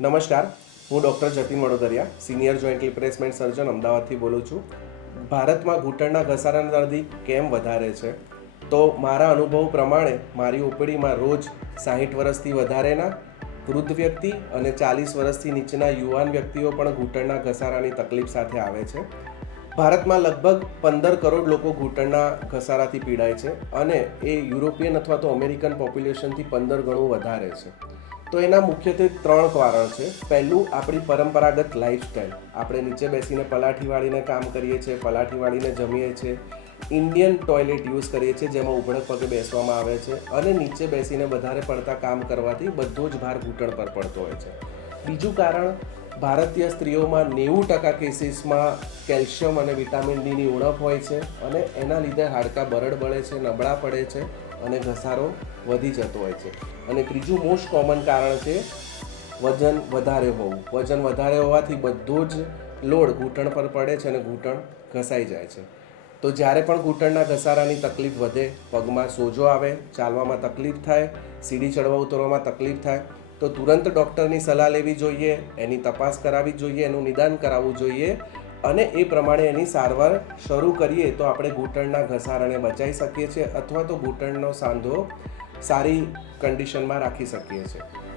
નમસ્કાર, હું doctor Jatin Vadodariya, senior joint replacement surgeon અમદાવાદથી બોલું છું. ભારતમાં ઘૂંટણના ઘસારાના દર્દી કેમ વધારે છે? તો મારા અનુભવ પ્રમાણે મારી ઓપીડીમાં રોજ 60 વર્ષથી વધારેના વૃદ્ધ વ્યક્તિ અને 40 વર્ષથી નીચેના યુવાન વ્યક્તિઓ પણ ઘૂંટણના ઘસારાની તકલીફ સાથે આવે છે. ભારતમાં લગભગ 15 કરોડ લોકો ઘૂંટણના ઘસારાથી પીડાય છે અને એ યુરોપિયન અથવા તો અમેરિકન પોપ્યુલેશનથી 15 ગણું વધારે છે. તો એના મુખ્યત્વે 3 કારણ છે. પહેલું, આપણી પરંપરાગત લાઈફસ્ટાઈલ. આપણે નીચે બેસીને પલાઠી વાળીને કામ કરીએ છીએ, પલાઠી વાળીને જમીએ છીએ, ઇન્ડિયન ટોયલેટ યુઝ કરીએ છીએ જેમાં ઉભડક પગે બેસવામાં આવે છે અને નીચે બેસીને વધારે પડતા કામ કરવાથી બધો જ ભાર ઘૂંટણ પર પડતો હોય છે. બીજું કારણ, ભારતીય સ્ત્રીઓમાં 90% કેસીસમાં કેલ્શિયમ અને વિટામિન ડીની ઉણપ હોય છે અને એના લીધે હાડકાં બરડ બળે છે, નબળા પડે છે અને ઘસારો વધી જતો હોય છે. અને ત્રીજું મોસ્ટ કોમન કારણ છે વજન વધારે હોવું. વજન વધારે હોવાથી બધો જ લોડ ઘૂંટણ પર પડે છે અને ઘૂંટણ ઘસાઈ જાય છે. તો જ્યારે પણ ઘૂંટણના ઘસારાની તકલીફ વધે, પગમાં સોજો આવે, ચાલવામાં તકલીફ થાય, સીડી ચડવા ઉતરવામાં તકલીફ થાય, તો તુરંત ડૉક્ટરની સલાહ લેવી જોઈએ, એની તપાસ કરાવવી જોઈએ, એનું નિદાન કરાવવું જોઈએ અને એ પ્રમાણે એની સારવાર શરૂ કરીએ તો આપણે ઘૂંટણના ઘસારાને બચાવી શકીએ છીએ અથવા તો ઘૂંટણનો સાંધો સારી કન્ડિશનમાં રાખી શકીએ છીએ.